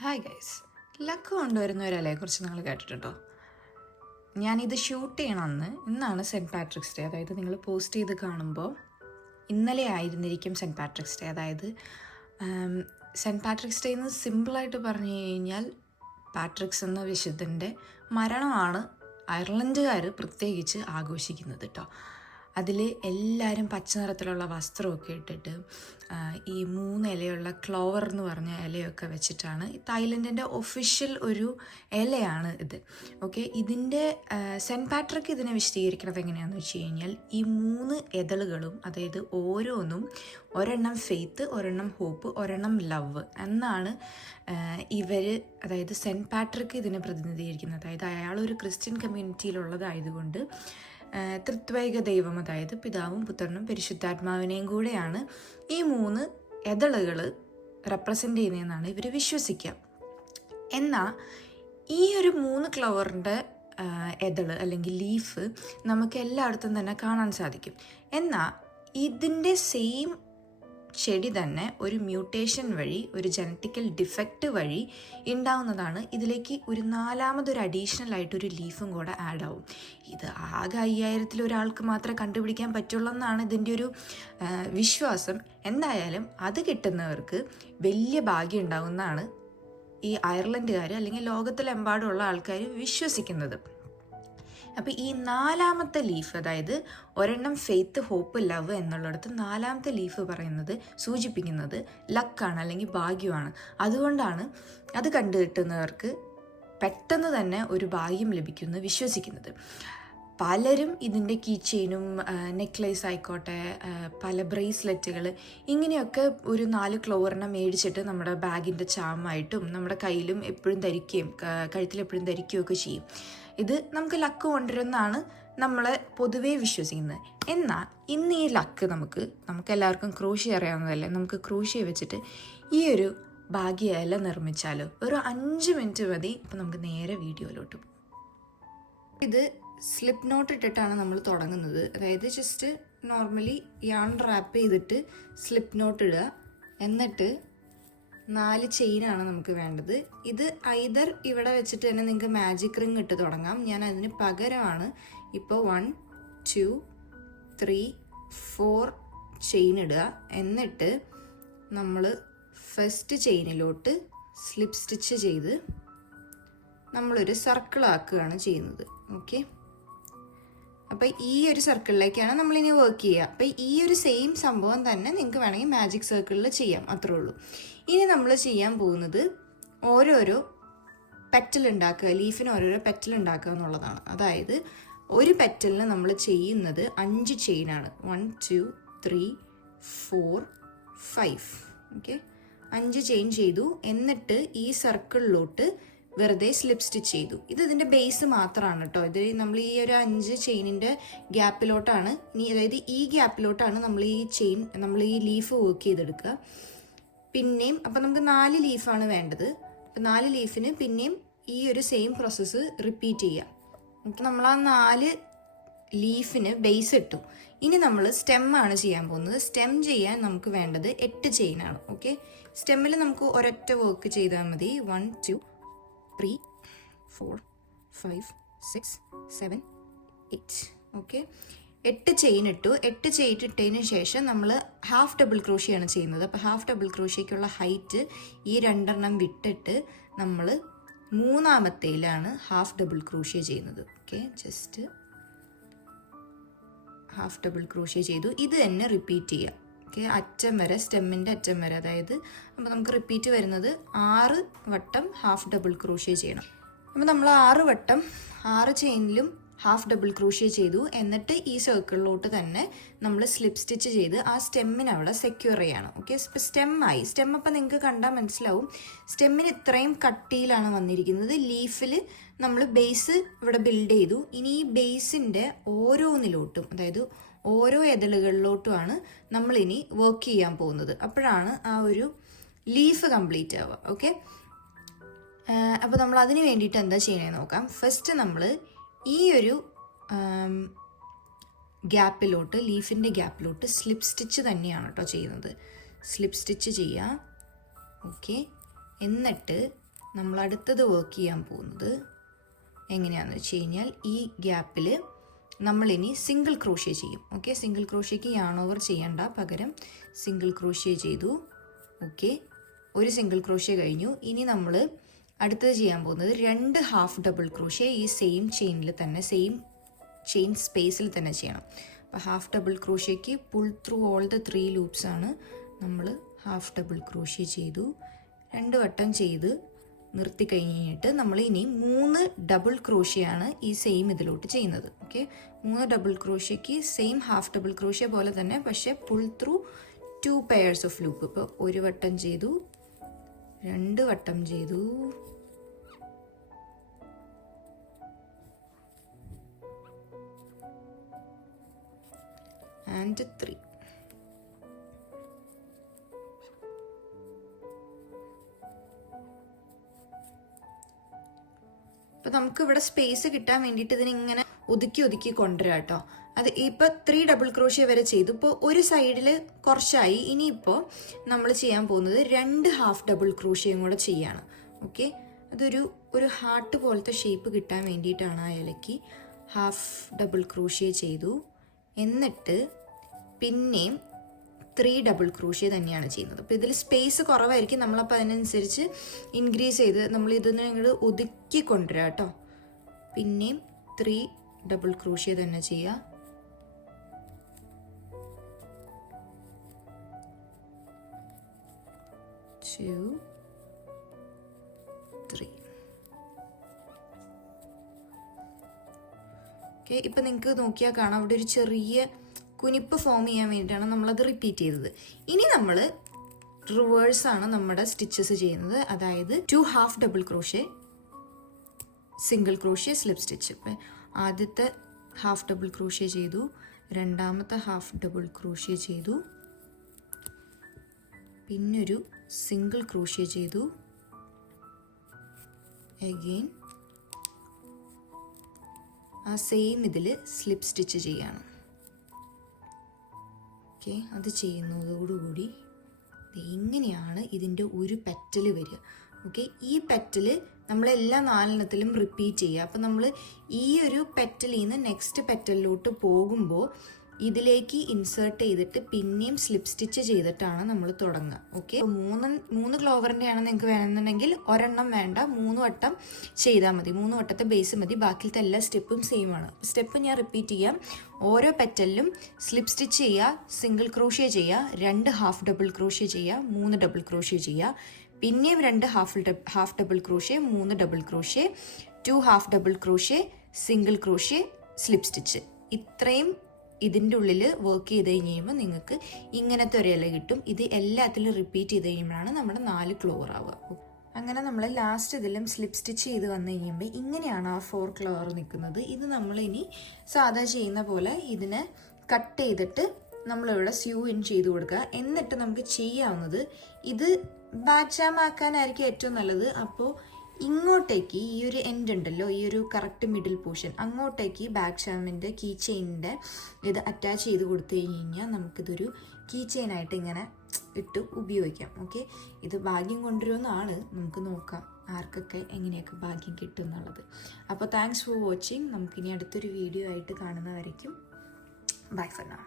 Hi guys, luck കൊണ്ടുവരുന്ന ഒരു ഇലയെക്കുറിച്ച് നിങ്ങൾ കേട്ടിട്ടുണ്ടോ? ഞാനിത് ഷൂട്ട് ചെയ്യണമെന്ന് ഇന്നാണ് സെൻറ്റ് പാട്രിക്സ് ഡേ. അതായത് നിങ്ങൾ പോസ്റ്റ് ചെയ്ത് കാണുമ്പോൾ ഇന്നലെ ആയിരുന്നിരിക്കും സെൻറ്റ് പാട്രിക്സ് ഡേ. അതായത് സെൻറ്റ് പാട്രിക്സ് ഡേ എന്ന് സിമ്പിളായിട്ട് പറഞ്ഞു കഴിഞ്ഞാൽ പാട്രിക്സ് എന്ന വിശുദ്ധൻ്റെ മരണമാണ് അയർലൻഡുകാർ പ്രത്യേകിച്ച് ആഘോഷിക്കുന്നത് കേട്ടോ. അതിൽ എല്ലാവരും പച്ച നിറത്തിലുള്ള വസ്ത്രമൊക്കെ ഇട്ടിട്ട് ഈ 3 ഇലയുള്ള ക്ലോവർ എന്ന് പറഞ്ഞ ഇലയൊക്കെ വെച്ചിട്ടാണ് തായ്ലൻഡിൻ്റെ ഒഫീഷ്യൽ ഒരു ഇലയാണ് ഇത്. ഓക്കെ, ഇതിൻ്റെ സെൻറ്റ് പാട്രിക്ക് ഇതിനെ വിശദീകരിക്കുന്നത് എങ്ങനെയാണെന്ന് വെച്ച് കഴിഞ്ഞാൽ ഈ 3 ഇതളുകളും, അതായത് ഓരോന്നും ഒരെണ്ണം ഫെയ്ത്ത്, ഒരെണ്ണം ഹോപ്പ്, ഒരെണ്ണം ലവ് എന്നാണ് ഇവർ, അതായത് സെൻറ്റ് പാട്രിക്ക് ഇതിനെ പ്രതിനിധീകരിക്കുന്നത്. അതായത് അയാളൊരു ക്രിസ്ത്യൻ കമ്മ്യൂണിറ്റിയിലുള്ളതായതുകൊണ്ട് ത്രിത്വൈക ദൈവം, അതായത് പിതാവും പുത്രനും പരിശുദ്ധാത്മാവിനെയും കൂടെയാണ് ഈ 3 ഇതളുകൾ റെപ്രസെൻ്റ് ചെയ്യുന്നതെന്നാണ് ഇവർ വിശ്വസിക്കുക. എന്നാൽ ഈ ഒരു 3 ക്ലവറിൻ്റെ ഇതള് അല്ലെങ്കിൽ ലീഫ് നമുക്ക് എല്ലായിടത്തും തന്നെ കാണാൻ സാധിക്കും. എന്നാൽ ഇതിൻ്റെ സെയിം ചെടി തന്നെ ഒരു മ്യൂട്ടേഷൻ വഴി, ഒരു ജനറ്റിക്കൽ ഡിഫക്റ്റ് വഴി ഉണ്ടാവുന്നതാണ്. ഇതിലേക്ക് ഒരു 4മതൊരു അഡീഷണൽ ആയിട്ടൊരു ലീഫും കൂടെ ആഡ് ആവും. ഇത് ആകെ 5000-ൽ ഒരാൾക്ക് മാത്രമേ കണ്ടുപിടിക്കാൻ പറ്റുള്ളൂ എന്നാണ് ഇതിൻ്റെ ഒരു വിശ്വാസം. എന്തായാലും അത് കിട്ടുന്നവർക്ക് വലിയ ഭാഗ്യം ഉണ്ടാവുമെന്നാണ് ഈ അയർലൻഡുകാർ അല്ലെങ്കിൽ ലോകത്തിലെമ്പാടുമുള്ള ആൾക്കാർ വിശ്വസിക്കുന്നത്. അപ്പോൾ ഈ 4മത്തെ ലീഫ്, അതായത് ഒരെണ്ണം ഫെയ്ത്ത്, ഹോപ്പ്, ലവ് എന്നുള്ളിടത്ത് 4മത്തെ ലീഫ് പറയുന്നത്, സൂചിപ്പിക്കുന്നത് ലക്കാണ് അല്ലെങ്കിൽ ഭാഗ്യമാണ്. അതുകൊണ്ടാണ് അത് കണ്ടു കിട്ടുന്നവർക്ക് പെട്ടെന്ന് തന്നെ ഒരു ഭാഗ്യം ലഭിക്കുമെന്ന് വിശ്വസിക്കുന്നത്. പലരും ഇതിൻ്റെ കീ ചെയിനും നെക്ലേസ് ആയിക്കോട്ടെ, പല ബ്രേസ്ലെറ്റുകൾ, ഇങ്ങനെയൊക്കെ ഒരു 4 ക്ലോവറിനെ മേടിച്ചിട്ട് നമ്മുടെ ബാഗിൻ്റെ ചാമായിട്ടും നമ്മുടെ കയ്യിലും എപ്പോഴും ധരിക്കുകയും കഴുത്തിലെപ്പോഴും ധരിക്കുകയൊക്കെ ചെയ്യും. ഇത് നമുക്ക് ലക്ക് കൊണ്ടുവരുമെന്നാണ് നമ്മളെ പൊതുവേ വിശ്വസിക്കുന്നത്. എന്നാൽ ഇന്ന് ഈ ലക്ക് നമുക്ക് എല്ലാവർക്കും ക്രോഷ്യ അറിയാവുന്നതല്ലേ, നമുക്ക് ക്രോഷ്യ വെച്ചിട്ട് ഈ ഒരു ഭാഗ്യ ഇല നിർമ്മിച്ചാലോ? ഒരു 5 മിനിറ്റ് മതി. ഇപ്പം നമുക്ക് നേരെ വീഡിയോയിലോട്ട് പോകും. ഇത് സ്ലിപ്പ് നോട്ട് ഇട്ടിട്ടാണ് നമ്മൾ തുടങ്ങുന്നത്. അതായത് ജസ്റ്റ് നോർമലി യാൺ റാപ്പ് ചെയ്തിട്ട് സ്ലിപ്പ് നോട്ട് ഇടുക. എന്നിട്ട് 4 ചെയിനാണ് നമുക്ക് വേണ്ടത്. ഇത് ഐദർ ഇവിടെ വെച്ചിട്ട് തന്നെ നിങ്ങൾക്ക് മാജിക് റിങ് ഇട്ട് തുടങ്ങാം. ഞാൻ അതിന് പകരമാണ് ഇപ്പോൾ 1 2 3 4 ചെയിൻ ഇടുക. എന്നിട്ട് നമ്മൾ ഫസ്റ്റ് ചെയിനിലോട്ട് സ്ലിപ്പ് സ്റ്റിച്ച് ചെയ്ത് നമ്മളൊരു സർക്കിൾ ആക്കുകയാണ് ചെയ്യുന്നത്. ഓക്കെ, അപ്പോൾ ഈ ഒരു സർക്കിളിലേക്കാണ് നമ്മളിനി വർക്ക് ചെയ്യുക. അപ്പോൾ ഈ ഒരു സെയിം സംഭവം തന്നെ നിങ്ങൾക്ക് വേണമെങ്കിൽ മാജിക് സർക്കിളിൽ ചെയ്യാം, അത്രേ ഉള്ളൂ. ഇനി നമ്മൾ ചെയ്യാൻ പോകുന്നത് ഓരോരോ പെറ്റൽ ഉണ്ടാക്കുക, ലീഫിന് ഓരോരോ പെറ്റൽ ഉണ്ടാക്കുക എന്നുള്ളതാണ്. അതായത് ഒരു പെറ്റലിന് നമ്മൾ ചെയ്യുന്നത് 5 ചെയിനാണ്. 1 2 3 4 5. ഓക്കെ, 5 ചെയിൻ ചെയ്തു. എന്നിട്ട് ഈ സർക്കിളിലോട്ട് വെറുതെ സ്ലിപ്പ് സ്റ്റിച്ച് ചെയ്തു. ഇത് ഇതിൻ്റെ ബേസ് മാത്രമാണ് കേട്ടോ. ഇത് നമ്മൾ ഈ ഒരു 5 ചെയിനിൻ്റെ ഗ്യാപ്പിലോട്ടാണ് അതായത് ഈ ഗ്യാപ്പിലോട്ടാണ് നമ്മൾ ഈ ലീഫ് വർക്ക് ചെയ്തെടുക്കുക. പിന്നെയും അപ്പം നമുക്ക് 4 ലീഫാണ് വേണ്ടത്. അപ്പം 4 ലീഫിന് പിന്നെയും ഈ ഒരു സെയിം പ്രോസസ്സ് റിപ്പീറ്റ് ചെയ്യാം. അപ്പം നമ്മൾ ആ 4 ലീഫിന് ബേസ് ഇട്ടു. ഇനി നമ്മൾ സ്റ്റെമ്മാണ് ചെയ്യാൻ പോകുന്നത്. സ്റ്റെം ചെയ്യാൻ നമുക്ക് വേണ്ടത് 8 ചെയിനാണ്. ഓക്കെ, സ്റ്റെമ്മിൽ നമുക്ക് ഒരൊറ്റ വർക്ക് ചെയ്താൽ മതി. 1 2 3 4 5 6 7 8. ഓക്കെ, 8 ചെയിൻ ഇട്ടു. 8 ചെയിൻ ഇട്ടതിന് ശേഷം നമ്മൾ ഹാഫ് ഡബിൾ ക്രോഷ്യയാണ് ചെയ്യുന്നത്. അപ്പോൾ ഹാഫ് ഡബിൾ ക്രോഷ്യയ്ക്കുള്ള ഹൈറ്റ് ഈ 2 വിട്ടിട്ട് നമ്മൾ 3മത്തേലാണ് ഹാഫ് ഡബിൾ ക്രോഷ്യ ചെയ്യുന്നത്. Okay, just half double crochet ചെയ്തു. ഇത് തന്നെ റിപ്പീറ്റ് ചെയ്യാം. ഓക്കെ, അറ്റം വരെ, സ്റ്റെമ്മിൻ്റെ അറ്റം വരെ. അതായത് അപ്പോൾ നമുക്ക് റിപ്പീറ്റ് വരുന്നത് 6 വട്ടം ഹാഫ് ഡബിൾ ക്രോഷ്യ ചെയ്യണം. അപ്പോൾ നമ്മൾ 6 വട്ടം 6 ചെയിനിലും ഹാഫ് ഡബിൾ ക്രോഷ്യ ചെയ്തു. എന്നിട്ട് ഈ സർക്കിളിലോട്ട് തന്നെ നമ്മൾ സ്ലിപ്പ് സ്റ്റിച്ച് ചെയ്ത് ആ സ്റ്റെമ്മിന് അവിടെ സെക്യൂർ ചെയ്യണം. ഓക്കെ, സ്റ്റെമ്മായി. സ്റ്റെം അപ്പം നിങ്ങൾക്ക് കണ്ടാൽ മനസ്സിലാവും, സ്റ്റെമ്മിന് ഇത്രയും കട്ടിയിലാണ് വന്നിരിക്കുന്നത്. ലീഫിൽ നമ്മൾ ബേസ് ഇവിടെ ബിൽഡ് ചെയ്തു. ഇനി ഈ ബേസിൻ്റെ ഓരോന്നിലോട്ടും, അതായത് ഓരോ ഇതളുകളിലോട്ടുമാണ് നമ്മളിനി വർക്ക് ചെയ്യാൻ പോകുന്നത്. അപ്പോഴാണ് ആ ഒരു ലീഫ് കംപ്ലീറ്റ് ആവുക. ഓക്കെ, അപ്പോൾ നമ്മൾ അതിന് വേണ്ടിയിട്ട് എന്താ ചെയ്യണമെന്ന് നോക്കാം. ഫസ്റ്റ് നമ്മൾ ഈ ഒരു ഗ്യാപ്പിലോട്ട്, ലീഫിൻ്റെ ഗ്യാപ്പിലോട്ട് സ്ലിപ്പ് സ്റ്റിച്ച് തന്നെയാണ് കേട്ടോ ചെയ്യുന്നത്. സ്ലിപ്പ് സ്റ്റിച്ച് ചെയ്യുക. ഓക്കെ, എന്നിട്ട് നമ്മൾ അടുത്തത് വർക്ക് ചെയ്യാൻ പോകുന്നത് എങ്ങനെയാണെന്ന് വെച്ച് കഴിഞ്ഞാൽ ഈ ഗ്യാപ്പിൽ നമ്മളിനി സിംഗിൾ ക്രോഷ്യ ചെയ്യും. ഓക്കെ, സിംഗിൾ ക്രോഷ്യക്ക് യാൺ ഓവർ ചെയ്യണ്ട, പകരം സിംഗിൾ ക്രോഷ്യ ചെയ്തു. ഓക്കെ, ഒരു സിംഗിൾ ക്രോഷ്യ കഴിഞ്ഞു. ഇനി നമ്മൾ അടുത്തത് ചെയ്യാൻ പോകുന്നത് 2 ഹാഫ് ഡബിൾ ക്രോഷ്യ ഈ സെയിം ചെയിനിൽ തന്നെ, സെയിം ചെയിൻ സ്പേസിൽ തന്നെ ചെയ്യണം. അപ്പോൾ ഹാഫ് ഡബിൾ ക്രോഷ്യക്ക് pull through all the 3 loops ആണ്. നമ്മൾ ഹാഫ് ഡബിൾ ക്രോഷ്യ ചെയ്തു, 2 വട്ടം ചെയ്ത് നിർത്തി കഴിഞ്ഞിട്ട് നമ്മൾ ഇനി 3 ഡബിൾ ക്രോഷ്യയാണ് ഈ സെയിം ഇതിലോട്ട് ചെയ്യുന്നത്. ഓക്കെ, 3 ഡബിൾ ക്രോഷ്യക്ക് സെയിം ഹാഫ് ഡബിൾ ക്രോഷ്യ പോലെ തന്നെ, പക്ഷേ pull through 2 pairs of loop. ഇപ്പോൾ 1 വട്ടം ചെയ്തു, 2 വട്ടം ചെയ്തു, and 3. അപ്പോൾ നമുക്ക് ഇവിടെ സ്പേസ് കിട്ടാൻ വേണ്ടിയിട്ട് ഇതിനിങ്ങനെ ഒതുക്കി കൊണ്ടുവരാം കേട്ടോ. അത് ഇപ്പോൾ 3 ഡബിൾ ക്രോഷ്യ വരെ ചെയ്തു. ഇപ്പോൾ ഒരു സൈഡിൽ കുറച്ചായി. ഇനിയിപ്പോൾ നമ്മൾ ചെയ്യാൻ പോകുന്നത് 2 ഹാഫ് ഡബിൾ ക്രോഷ്യയും കൂടെ ചെയ്യാണ്. ഓക്കെ, ഒരു ഹാർട്ട് പോലത്തെ ഷേപ്പ് കിട്ടാൻ വേണ്ടിയിട്ടാണ് ആ ഇലയ്ക്ക് ഹാഫ് ഡബിൾ ക്രോഷ്യ ചെയ്തു. എന്നിട്ട് പിന്നെയും 3 ഡബിൾ ക്രോഷ്യ തന്നെയാണ് ചെയ്യുന്നത്. അപ്പോൾ ഇതിൽ സ്പേസ് കുറവായിരിക്കും, നമ്മളപ്പോൾ അതിനനുസരിച്ച് ഇൻക്രീസ് ചെയ്ത് നമ്മൾ ഇതിനെ ഇങ്ങോട്ട് ഒതുക്കി കൊണ്ടുവരാം കേട്ടോ. പിന്നെയും 3 ഡബിൾ ക്രോഷ്യ തന്നെ ചെയ്യുക. ഓക്കെ, ഇപ്പം നിങ്ങൾക്ക് നോക്കിയാൽ കാണാം അവിടെ ഒരു ചെറിയ കുനിപ്പ് ഫോം ചെയ്യാൻ വേണ്ടിയിട്ടാണ് നമ്മളത് റിപ്പീറ്റ് ചെയ്തത്. ഇനി നമ്മൾ റിവേഴ്സാണ് നമ്മുടെ സ്റ്റിച്ചസ് ചെയ്യുന്നത്. അതായത് 2 half double crochet, single crochet, slip stitch. ഇപ്പം ആദ്യത്തെ ഹാഫ് ഡബിൾ ക്രോഷ്യ ചെയ്തു, രണ്ടാമത്തെ ഹാഫ് ഡബിൾ ക്രോഷ്യ ചെയ്തു, പിന്നൊരു സിംഗിൾ ക്രോഷ്യ ചെയ്തു, അഗെയിൻ ആ സെയിം ഇതിൽ സ്ലിപ്പ് സ്റ്റിച്ച് ചെയ്യാണ്. ഓക്കെ, അത് ചെയ്യുന്നതോടുകൂടി ഇങ്ങനെയാണ് ഇതിൻ്റെ ഒരു പെറ്റൽ വരിക. ഓക്കെ, ഈ പെറ്റൽ നമ്മളെല്ലാ 4 റിപ്പീറ്റ് ചെയ്യുക. അപ്പം നമ്മൾ ഈ ഒരു പെറ്റലിൽ നിന്ന് നെക്സ്റ്റ് പെറ്റലിലോട്ട് പോകുമ്പോൾ ഇതിലേക്ക് ഇൻസേർട്ട് ചെയ്തിട്ട് പിന്നെയും സ്ലിപ്പ് സ്റ്റിച്ച് ചെയ്തിട്ടാണ് നമ്മൾ തുടങ്ങുക. ഓക്കെ, 3 ക്ലോവറിൻ്റെ ആണ് നിങ്ങൾക്ക് വേണമെന്നുണ്ടെങ്കിൽ ഒരെണ്ണം വേണ്ട, 3 വട്ടം ചെയ്താൽ മതി. 3 വട്ടത്തെ ബേസ് മതി, ബാക്കിലത്തെ എല്ലാ സ്റ്റെപ്പും സെയിം ആണ്. സ്റ്റെപ്പ് ഞാൻ റിപ്പീറ്റ് ചെയ്യാം. ഓരോ പെറ്റലിലും സ്ലിപ്പ് സ്റ്റിച്ച് ചെയ്യുക, സിംഗിൾ ക്രോഷ്യ ചെയ്യുക, 2 ഹാഫ് ഡബിൾ ക്രോഷ്യ ചെയ്യുക, 3 ഡബിൾ ക്രോഷ്യ ചെയ്യുക, പിന്നെയും 2 half double crochet, 3 double crochet, 2 half double crochet, single crochet, slip stitch. ഇത്രയും ഇതിൻ്റെ ഉള്ളിൽ വർക്ക് ചെയ്ത് കഴിയുമ്പോൾ നിങ്ങൾക്ക് ഇങ്ങനത്തെ ഒരു ഇല കിട്ടും. ഇത് എല്ലാത്തിലും റിപ്പീറ്റ് ചെയ്ത് കഴിയുമ്പോഴാണ് നമ്മുടെ 4 ക്ലോവർ ആവുക. അങ്ങനെ നമ്മൾ ലാസ്റ്റ് ഇതിലും സ്ലിപ്പ് സ്റ്റിച്ച് ചെയ്ത് വന്നു കഴിയുമ്പോൾ ഇങ്ങനെയാണ് ആ 4 ക്ലോവർ നിൽക്കുന്നത്. ഇത് നമ്മളിനി സാധാ ചെയ്യുന്ന പോലെ ഇതിനെ കട്ട് ചെയ്തിട്ട് നമ്മളിവിടെ സ്യൂ ഇൻ ചെയ്ത് കൊടുക്കുക. എന്നിട്ട് നമുക്ക് ചെയ്യാവുന്നത് ഇത് ബാക്ക് ജാം ആക്കാനായിരിക്കും ഏറ്റവും നല്ലത്. അപ്പോൾ ഇങ്ങോട്ടേക്ക് ഈ ഒരു എൻഡ് ഉണ്ടല്ലോ, ഈ ഒരു കറക്റ്റ് മിഡിൽ പോർഷൻ, അങ്ങോട്ടേക്ക് ബാക്ക് ജാമിൻ്റെ കീ ചെയിനിൻ്റെ ഇത് അറ്റാച്ച് ചെയ്ത് കൊടുത്തു കഴിഞ്ഞാൽ നമുക്കിതൊരു കീ ചെയിനായിട്ട് ഇങ്ങനെ ഇട്ട് ഉപയോഗിക്കാം. ഓക്കെ, ഇത് ഭാഗ്യം കൊണ്ടുവരുമെന്നാണ്, നമുക്ക് നോക്കാം ആർക്കൊക്കെ എങ്ങനെയൊക്കെ ഭാഗ്യം കിട്ടും എന്നുള്ളത്. അപ്പോൾ താങ്ക്സ് ഫോർ വാച്ചിങ്. നമുക്കിനി അടുത്തൊരു വീഡിയോ ആയിട്ട് കാണുന്നവരേക്കും ബൈ ഫോർ നൗ.